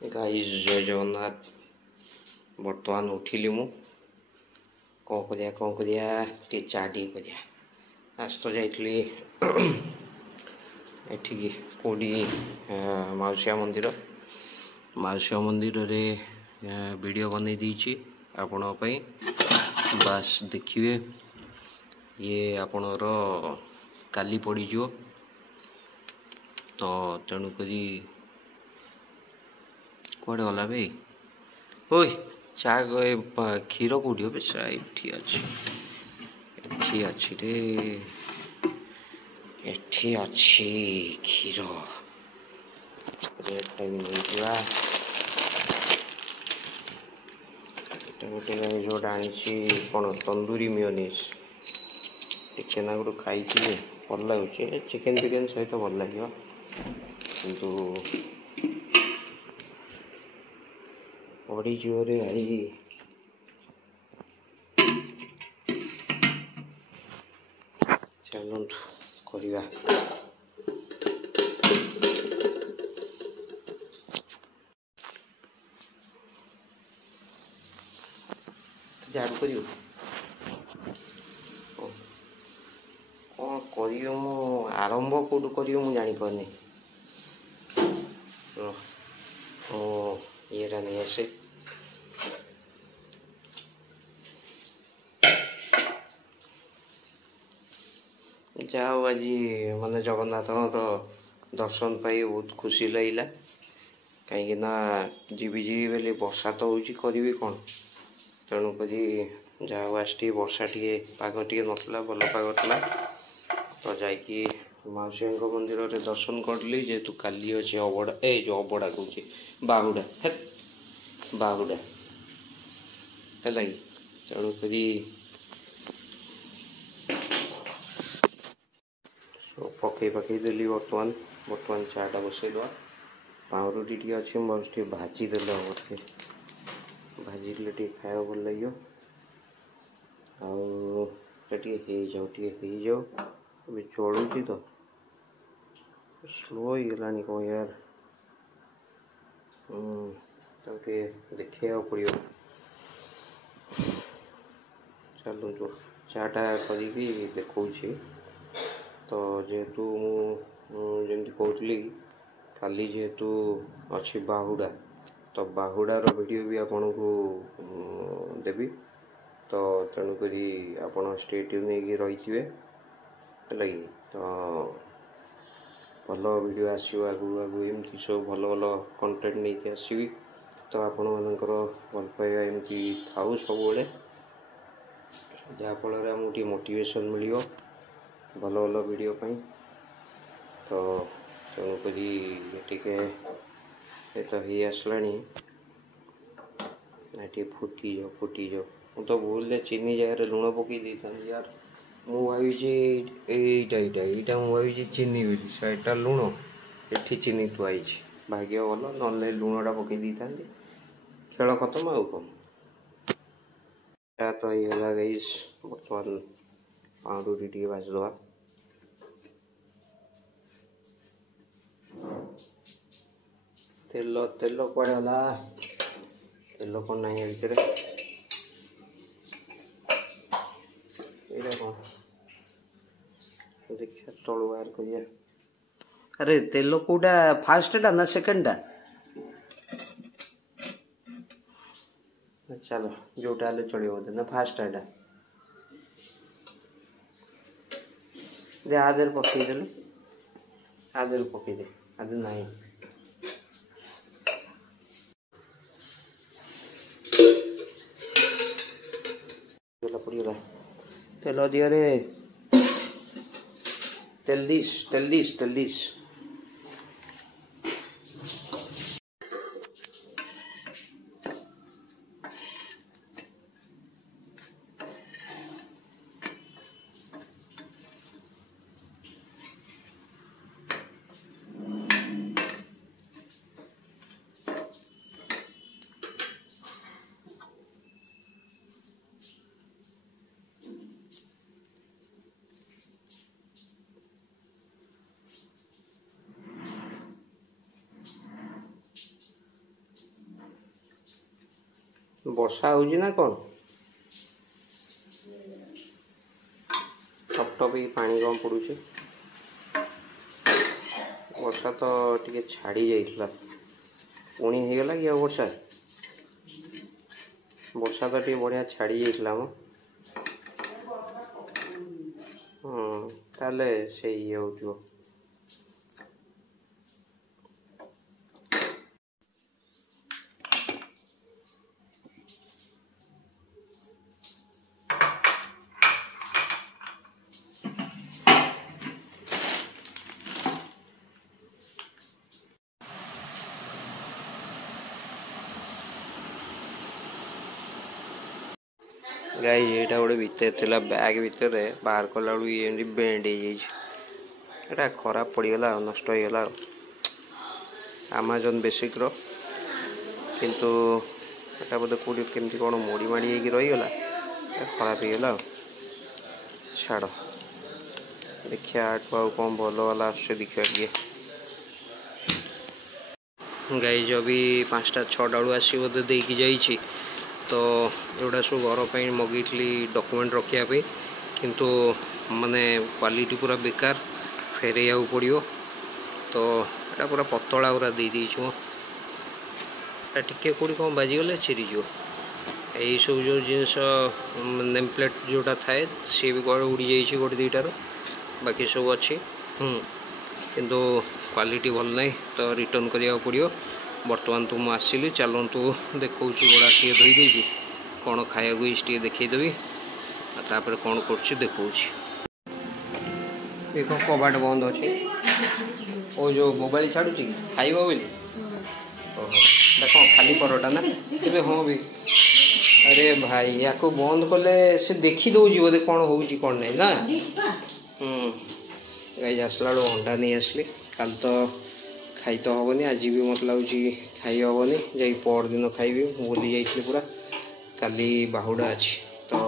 Guys जय जगन्नाथ। बर्तमान उठिली मु कौन करिया टे चा टी करिया। आज तो जाइली एठिकी कोडी माउसिया मंदिर रे वीडियो बन दी आपण बास देखिए। ये आपणर काली पड़ज तो तेणुक कड़े गला भाई ओई चा क्षीर कौटी हो एठी अच्छी रे एठी अच्छी क्षीर रेट टाइम गोटे जोटा आनी कौन तंदूरी मेयोनीज टे ना गोटे खाई भल लगे चिकेन फिकेन सहित भल लगे किंतु पड़ी जोरे भाई चलु करवा झाड़ू कर कौन कर आरंभ कौटू कर जापारे ये नहीं आसे जाओ आज माने जगन्नाथ दर्शन पाई बहुत खुशी लगे कहीं जीवी बोले वर्षा तो हो कौन तेणुक जाओ आज टे वर्षा टे पाग टे नाला भल पाग था तो जाकि मौसी मंदिर रे दर्शन करली जेहेतु काली अच्छे अबड़ा जो अबड़ा कहे बाहुड़ा बाहुड़ा है तेणुक पकई देली बर्तमान चाटा बसईद पाउरुटी टी अच्छे टे भाजीदे हम भाजिले टे खाया भल लगे आउ चलुची तो स्लो हो गला कौन यार देखा पड़ो चलु चाटा करी देखा तो जेहेतु मुझे कहती काली जेहेतु अच्छी बाहुड़ा तो बाहुड़ार वीडियो भी आपन को देवी तो तेणुक आप स्टे ट्यून नहीं रही लगे तो भल वीडियो आसो आगू आगू एमती सब भल भल कंटेंट नहीं आसवि तो आपण मानकर भल पाइबा एमती थाऊ सब जहाँफल आमको मोटिवेशन मिल भल भल वीडियो पाई तो तेणुक तो ही आसला फुटी जाओ मु तो भूल चीनी जगह लुण पकई दी था यार मु भाई मुझे चीनी बोली लुण ये चीनी थुआई भाग्य भल ना लुणटा पकई दी था खेल खत्म आउ कौन तो ये गई बर्तमान पाउरुटी टे भाजदवा तेल तेल कड़े गला तेल कौन ना भितर कौन देखिए तलु बाहर कर अरे तेल कौटा फास्टा ना सेकेंडा चलो जोटा चलो बोलते ना फास्ट एटा दे आधे पकईदेलु आधे पकईदे आधे ना पड़गला तेल दिहरे तेल दिस वर्षा होउछि ना कौन टप टप ही पानी कम पड़ुछि वर्षा तो टिके छाड़ी जाइथिला पुणी हो गला कि वर्षा वर्षा तो टिके बढ़िया छाड़ी जाइथिला म ताले से ये होउथिबो गाई ये गोटे भितर थिला बैग भितर बाहर कला ये बेंड हो खराब पड़गला नष्ट होगला अमेजन बेसिक रो किंतु एटा बोधे कौटी केमती कौन मोड़ी माड़ी होगी रहीगला खराब होगला छाड़ देखिए आठ आउ कौन भल वाला आस देखिए टे गाई जो भी 5टा 6टा बेलू आसी बोधे देकी जाइए तो एगुड़ा सब घर पर मगेली डॉक्यूमेंट रखापी किंतु माने क्वालिटी पूरा बेकार फेरे पड़ो तो यहाँ पूरा पतला पूरा दे देछु टिके कौटी कौन बाजीगले चिरीज यही सब जो जिनस नेम प्लेट जोटा थाए सी भी कौन उड़ी जाइए गोटे दुईटार बाकी सब अच्छी किंतु क्वालिटी भल नहीं तो रिटर्न करा पड़ो बर्तमान तो मुझे आसली चलतु देखा गोड़ा टे धोई कौन खाया टे देखईदेवी तापर कौन कर देखा देख कबाट बंद अच्छे ओ जो मोबाइल छाड़ू खाइब बोली देख खाली परोटा ना तेरे हाँ भी अरे भाई या को बंद कले से देखी दौर बोधे कौन हो कौन नहीं ना गाई आसला बेलू अंडा नहीं आसली कल तो खाई तो हेनी आज भी मत लगुच खाई हेनी जा पर दिन खाइबी बुली जाइए पूरा काली बाहुड़ा अच्छी तो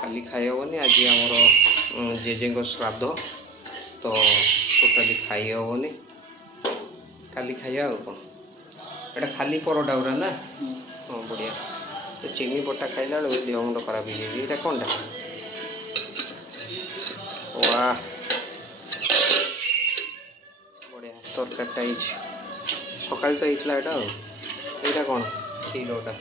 काली खाई हेनी आज आमर जेजे श्राद्ध तो टोटाली खाई हेनी काली खाइया कौन एटा खाली परोटा गुरा ना हाँ बढ़िया तो चिनी पट्टा खाइला बेलू देह मुंड खराब हो जाए ये कौन वाह बढ़िया तरकारीटा सकाल तो होता यहाँ कौन क्षीरटा